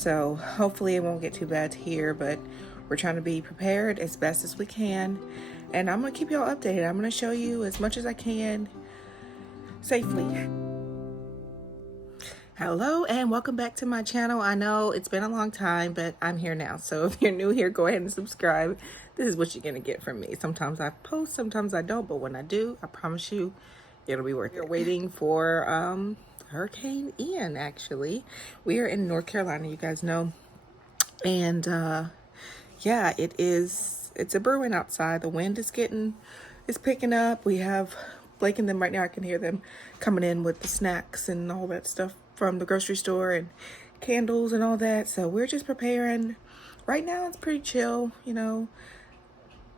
So hopefully it won't get too bad here, but we're trying to be prepared as best as we can. And I'm going to keep y'all updated. I'm going to show you as much as I can safely. Hello and welcome back to my channel. I know it's been a long time, but I'm here now. So if you're new here, go ahead and subscribe. This is what you're going to get from me. Sometimes I post, sometimes I don't, but when I do, I promise you it'll be worth it. We're waiting for Hurricane Ian, actually. We are in North Carolina, you guys know. And yeah, it's a brewing outside. The wind is picking up. We have Blake and them right now. I can hear them coming in with the snacks and all that stuff from the grocery store and candles and all that. So we're just preparing. Right now it's pretty chill, you know.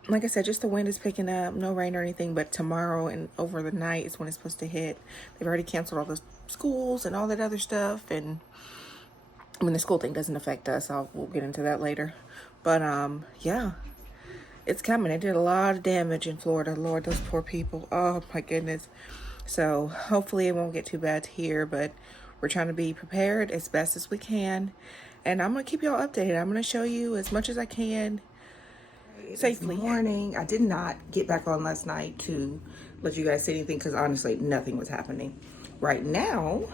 Like I said, just the wind is picking up, no rain or anything, but tomorrow and over the night is when it's supposed to hit. They've already canceled all the schools and all that other stuff. And I mean, the school thing doesn't affect us. We'll get into that later. But yeah, it's coming. It did a lot of damage in Florida. Lord, those poor people. Oh my goodness. So hopefully it won't get too bad here, but we're trying to be prepared as best as we can. And I'm going to keep y'all updated. I'm going to show you as much as I can safely. This morning, I did not get back on last night to let you guys see anything because honestly, nothing was happening. Right now,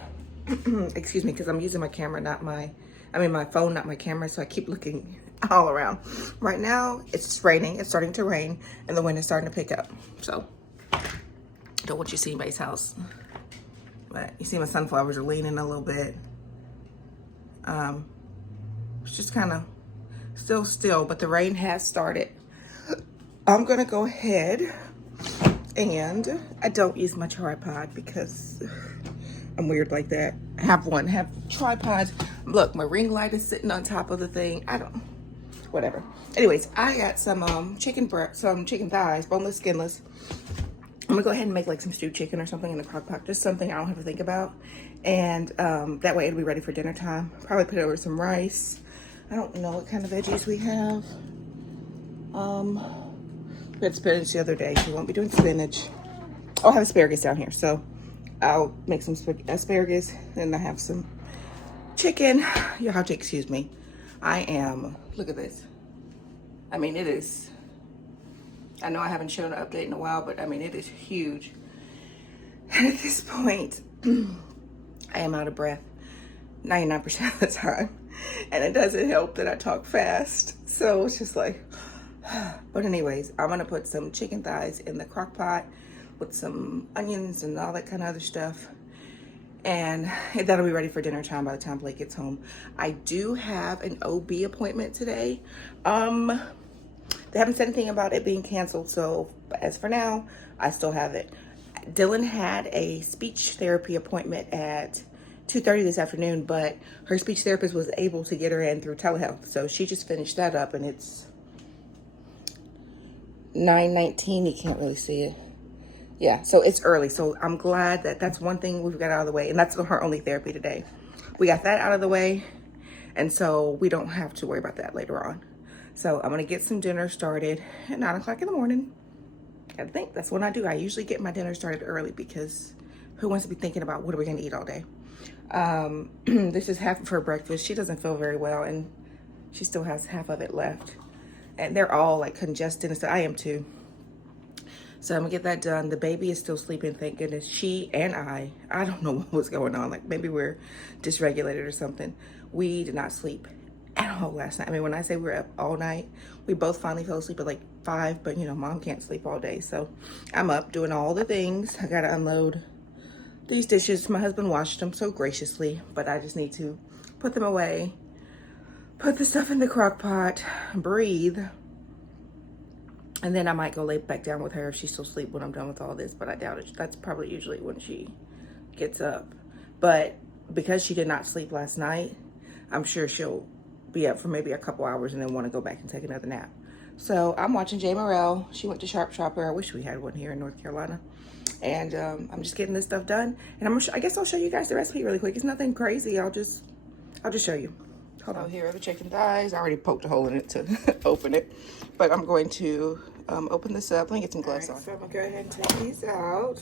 excuse me, because I'm using my camera, my phone, not my camera, so I keep looking all around. Right now, it's raining. It's starting to rain, and the wind is starting to pick up. So, don't want you to see anybody's house. But you see my sunflowers are leaning a little bit. It's just kind of still, but the rain has started. I'm gonna go ahead and I don't use my tripod because I'm weird like that. Have tripods. Look, my ring light is sitting on top of the thing. Whatever. Anyways, I got some chicken thighs, boneless, skinless. I'm gonna go ahead and make like some stewed chicken or something in the crock pot, just something I don't have to think about. And that way it'll be ready for dinner time. Probably put over some rice. I don't know what kind of veggies we have. We had spinach the other day, so we won't be doing spinach. I'll have asparagus down here, so I'll make some asparagus, and I have some chicken. You'll have to excuse me. Look at this. I mean, it is, I know I haven't shown an update in a while, but I mean, it is huge. And at this point, I am out of breath 99% of the time. And it doesn't help that I talk fast. So it's just like, but anyways, I'm gonna put some chicken thighs in the crock pot with some onions and all that kind of other stuff. And that'll be ready for dinner time by the time Blake gets home. I do have an OB appointment today. They haven't said anything about it being canceled, so as for now, I still have it. Dylan had a speech therapy appointment at 2:30 this afternoon, but her speech therapist was able to get her in through telehealth. So she just finished that up, and it's 9:19. You can't really see it. Yeah, so it's early. So I'm glad that that's one thing we've got out of the way, and that's her only therapy today. We got that out of the way, and so we don't have to worry about that later on. So I'm gonna get some dinner started at 9 o'clock in the morning. I think that's when I do. I usually get my dinner started early because who wants to be thinking about what are we gonna eat all day? This is half of her breakfast. She doesn't feel very well, and she still has half of it left. And they're all like congested and stuff. I am too. So I'm gonna get that done. The baby is still sleeping, thank goodness. She and I don't know what was going on. Like maybe we're dysregulated or something. We did not sleep at all last night. I mean, when I say we were up all night, we both finally fell asleep at like 5, but you know, mom can't sleep all day. So I'm up doing all the things. I gotta unload these dishes. My husband washed them so graciously, but I just need to put them away, put the stuff in the crock pot, breathe, and then I might go lay back down with her if she's still asleep when I'm done with all this, but I doubt it. That's probably usually when she gets up. But because she did not sleep last night, I'm sure she'll be up for maybe a couple hours and then want to go back and take another nap. So I'm watching J. Morrell. She went to Sharp Shopper. I wish we had one here in North Carolina. And I'm just getting this stuff done. And I guess I'll show you guys the recipe really quick. It's nothing crazy. I'll just show you. Hold on. Here are the chicken thighs. I already poked a hole in it to open it. But I'm going to open this up. Let me get some gloves on. So I'm going to go ahead and take these out.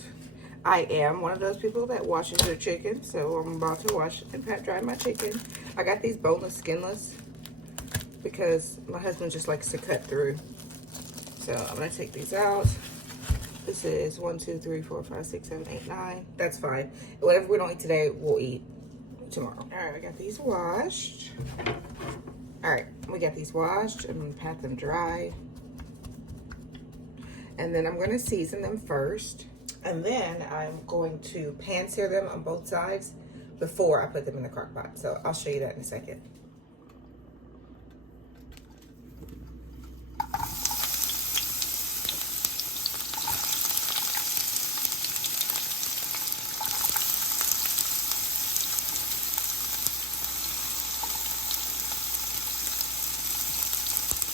I am one of those people that washes their chicken, so I'm about to wash and pat dry my chicken. I got these boneless, skinless, because my husband just likes to cut through. So I'm gonna take these out. This is 1, 2, 3, 4, 5, 6, 7, 8, 9. That's fine. Whatever we don't eat today, we'll eat tomorrow. All right, I got these washed. All right, we got these washed. I'm gonna pat them dry. And then I'm gonna season them first. And then I'm going to pan sear them on both sides before I put them in the crock pot. So I'll show you that in a second.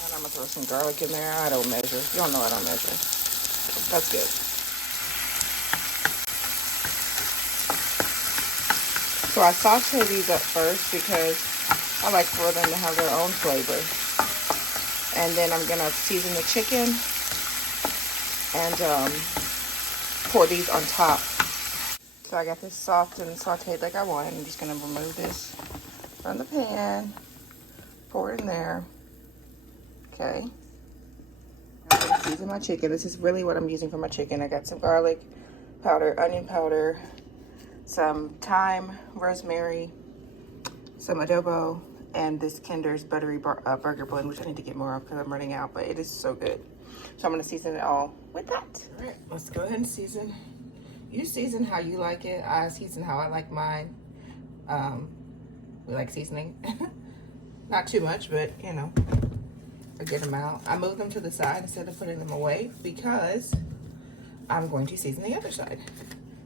And I'm gonna throw some garlic in there. I don't measure. Y'all know I don't measure. That's good. So I saute these up first because I like for them to have their own flavor. And then I'm gonna season the chicken and pour these on top. So I got this soft and sauteed like I want. I'm just gonna remove this from the pan, pour it in there. Okay. I'm gonna season my chicken. This is really what I'm using for my chicken. I got some garlic powder, onion powder, some thyme, rosemary, some adobo, and this Kinder's buttery burger blend, which I need to get more of because I'm running out, but it is so good. So I'm gonna season it all with that. All right, let's go ahead and season. You season how you like it. I season how I like mine. We like seasoning. Not too much, but you know, I get them out. I move them to the side instead of putting them away because I'm going to season the other side.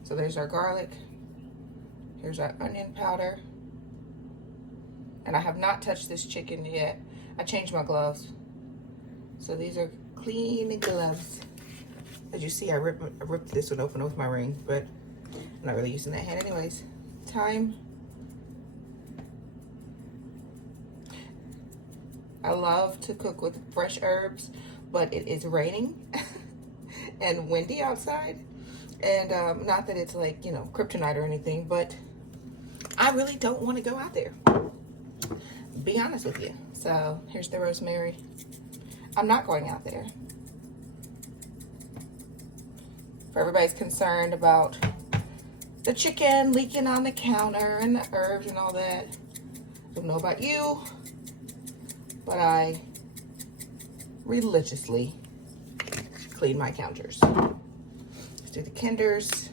So there's our garlic. Here's our onion powder. And I have not touched this chicken yet. I changed my gloves. So these are clean gloves. As you see, I ripped this one open with my ring, but I'm not really using that hand anyways. Thyme. I love to cook with fresh herbs, but it is raining and windy outside. And not that it's like, you know, kryptonite or anything, but I really don't want to go out there. Be honest with you. So here's the rosemary. I'm not going out there. For everybody's concerned about the chicken leaking on the counter and the herbs and all that. Don't know about you, but I religiously clean my counters. Let's do the Kinders.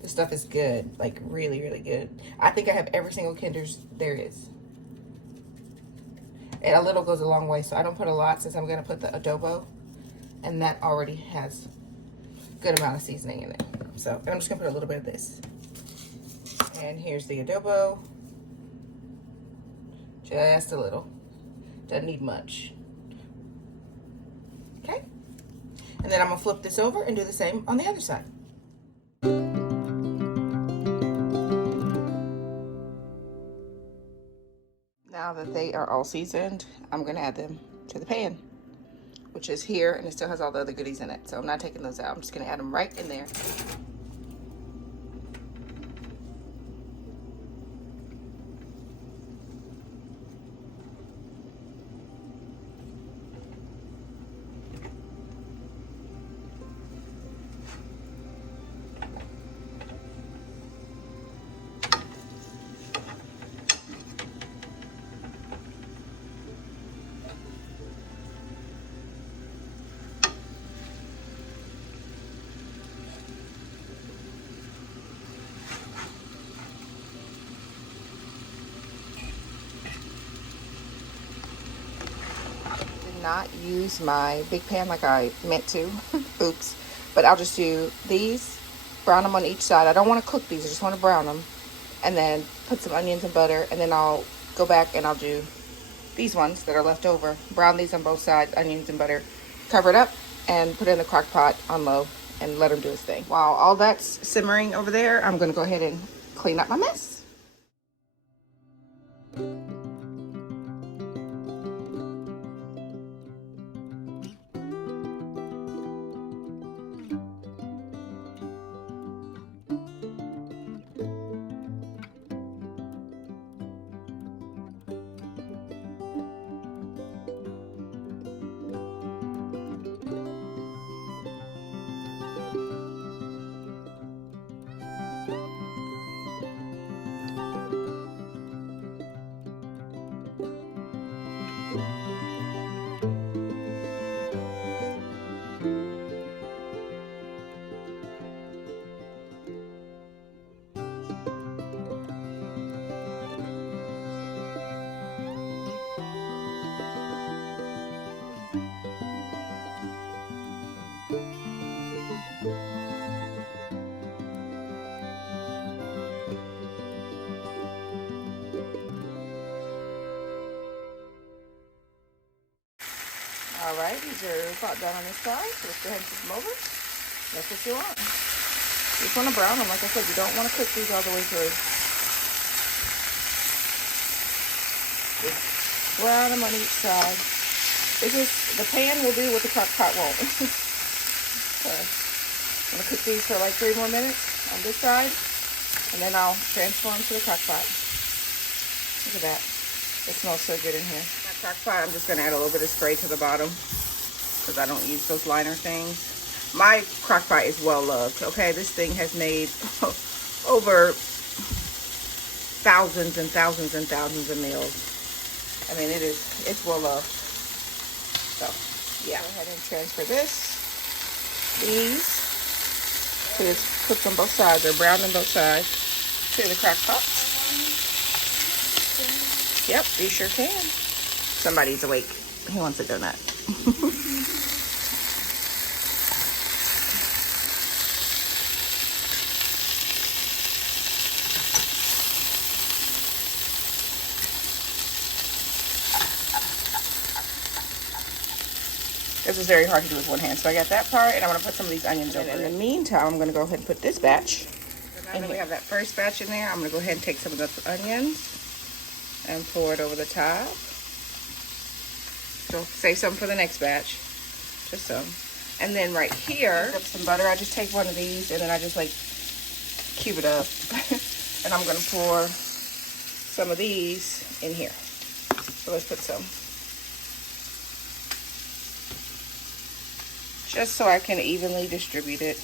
This stuff is good, like really, really good. I think I have every single Kinders there is. And a little goes a long way, so I don't put a lot since I'm gonna put the adobo, and that already has a good amount of seasoning in it. So I'm just gonna put a little bit of this. And here's the adobo. Just a little. Doesn't need much. Okay. And then I'm gonna flip this over and do the same on the other side. Now that they are all seasoned, I'm gonna add them to the pan, which is here, and it still has all the other goodies in it. So I'm not taking those out. I'm just gonna add them right in there. Not use my big pan like I meant to. Oops. But I'll just do these, brown them on each side. I don't want to cook these, I just want to brown them. And then put some onions and butter, and then I'll go back and I'll do these ones that are left over. Brown these on both sides, onions and butter. Cover it up and put it in the crock pot on low and let them do his thing. While all that's simmering over there, I'm going to go ahead and clean up my mess. All right, these are about done on this side. So let's go ahead and flip them over. That's what you want. You just want to brown them. Like I said, you don't want to cook these all the way through. Just brown them on each side. It's just, the pan will do what the crock pot won't. So, I'm going to cook these for like 3 more minutes on this side. And then I'll transfer them to the crock pot. Look at that. It smells so good in here. My crock pot, I'm just going to add a little bit of spray to the bottom because I don't use those liner things. My crock pot is well loved, okay? This thing has made over thousands and thousands and thousands of meals. I mean, it's well loved. So, yeah. Go ahead and transfer these. So just cook on both sides or brown on both sides to the crock pot. Yep, you sure can. Somebody's awake. He wants a donut. This is very hard to do with one hand. So I got that part, and I'm going to put some of these onions over. In the meantime, I'm going to go ahead and put this batch. So now that we have that first batch in there, I'm going to go ahead and take some of those onions and pour it over the top. So save some for the next batch. Just some. And then right here, up some butter. I just take one of these, and then I just like cube it up. And I'm going to pour some of these in here. So let's put some. Just so I can evenly distribute it.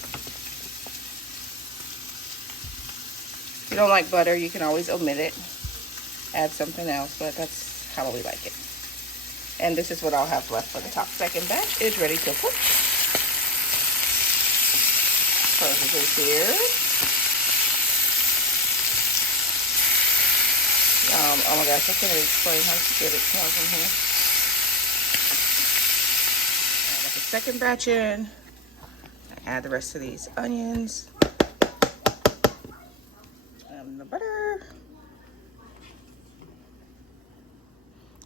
If you don't like butter, you can always omit it. Add something else, but that's how we like it. And this is what I'll have left for the top. Second batch is ready to cook. Close this here. Oh my gosh, I can't explain how good it smells in here. Second batch in. Add the rest of these onions and the butter.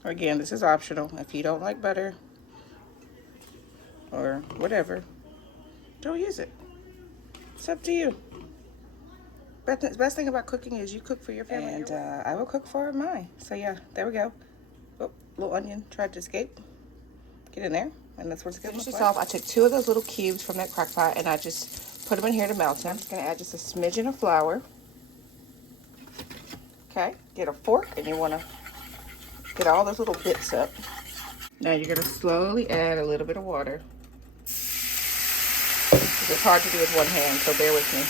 Again, this is optional. If you don't like butter or whatever, don't use it. It's up to you. But the best thing about cooking is you cook for your family. And I will cook for mine. So yeah, there we go. Oh, little onion tried to escape. Get in there. And that's what's going to finish this off. I took 2 of those little cubes from that crock pot and I just put them in here to melt them. I'm just going to add just a smidgen of flour. Okay, get a fork and you want to get all those little bits up. Now you're going to slowly add a little bit of water. It's hard to do with one hand, so bear with me.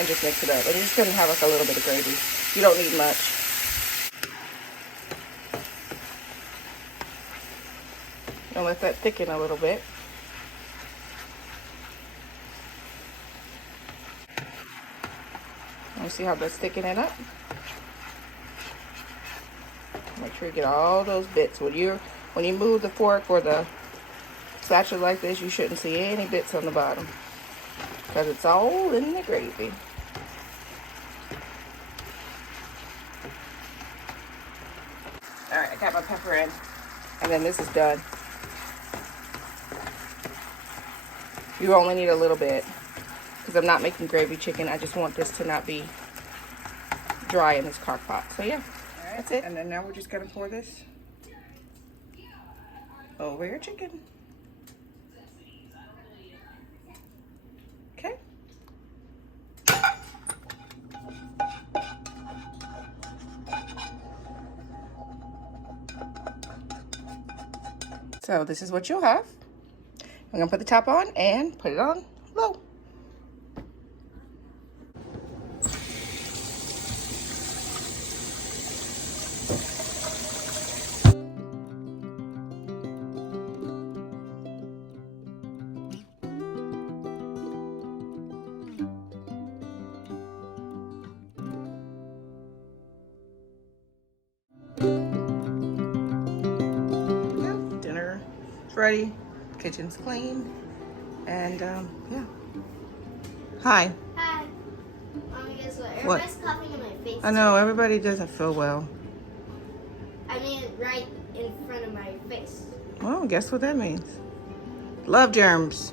And just mix it up. And you're just going to have like a little bit of gravy. You don't need much. And let that thicken a little bit. You see how that's thickening up? Make sure you get all those bits. When you move the fork or the spatula like this, you shouldn't see any bits on the bottom because it's all in the gravy. All right, I got my pepper in, and then this is done. You only need a little bit because I'm not making gravy chicken. I just want this to not be dry in this crock pot. So yeah, that's it. And then now we're just gonna pour this over your chicken. Okay. So this is what you'll have. I'm gonna put the top on and put it on low. Dinner is ready. Kitchen's clean, and yeah. Hi. Hi. Guess what? Everybody's coughing in my face. I know everybody doesn't feel well. I mean, right in front of my face. Well, guess what that means? Love germs.